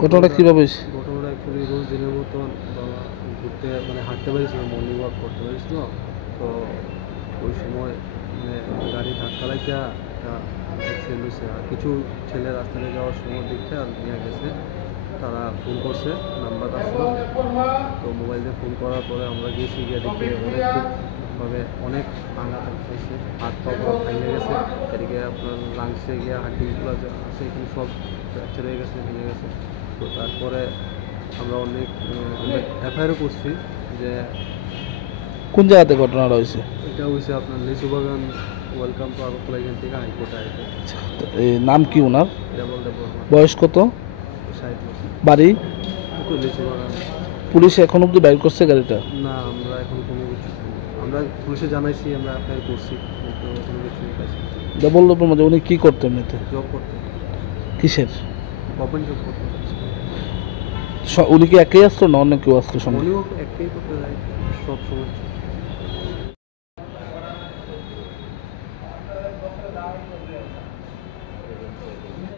ঘটনাটা কীভাবে হয়েছে? ঘটনাটা অ্যাকচুয়ালি রোজ দিনের মতন বাবা ঘুরতে মানে হাঁটতে পেরেছিল, মর্নিং ওয়াক করতে পেরেছিল। তো ওই সময় মানে গাড়ি ধাক্কা লাগিয়া একটা অ্যাক্সিডেন্ট হয়েছে। আর কিছু ছেলে রাস্তাতে যাওয়ার সময় দেখে আর নিয়ে গেছে, তারা ফোন করছে, নাম্বার আসলো। তো মোবাইল দিয়ে ফোন করার পরে আমরা গিয়েছি, গিয়ে দেখি খুবভাবে অনেক আঘাত হয়েছে, হাত পা পুরো ভেঙে গেছে। এদিকে আপনার লাংসে গিয়ে হাড্ডিগুলো আছে এখানে সব ফ্র্যাকচার হয়ে গেছে, ভেঙে গেছে। তো তারপরে আমরা অনেক এফআইআরও করছি যে কোন জায়গাতে ঘটনাটা হয়েছে? এটা হয়েছে আপনার লিচু বাগান, ওয়েলকাম টু আগরতলা, এখান থেকে হাইকোর্টে আইতে। এই নাম কি ওনার? ডবল ডবল বয়স কত? 60 বছর। বাড়ি? লিচু বাগান। পুলিশ এখন অব্দি বাইর করছে গাড়িটা? না, আমরা এখন কোনো কিছু আমরা পুলিশে জানাইছি, আমরা এফআইআর করছি, কিন্তু কোনো কিছু পাইছি না। বললো মধ্যে উনি কি করতেন এমনিতে? জব করতে, কিসের? গভর্নমেন্ট জব করতে। উনি কি একাই আসতো না অন্য কেউ আসতো সঙ্গে? উনিও একটাই করতে যায় সব সময়।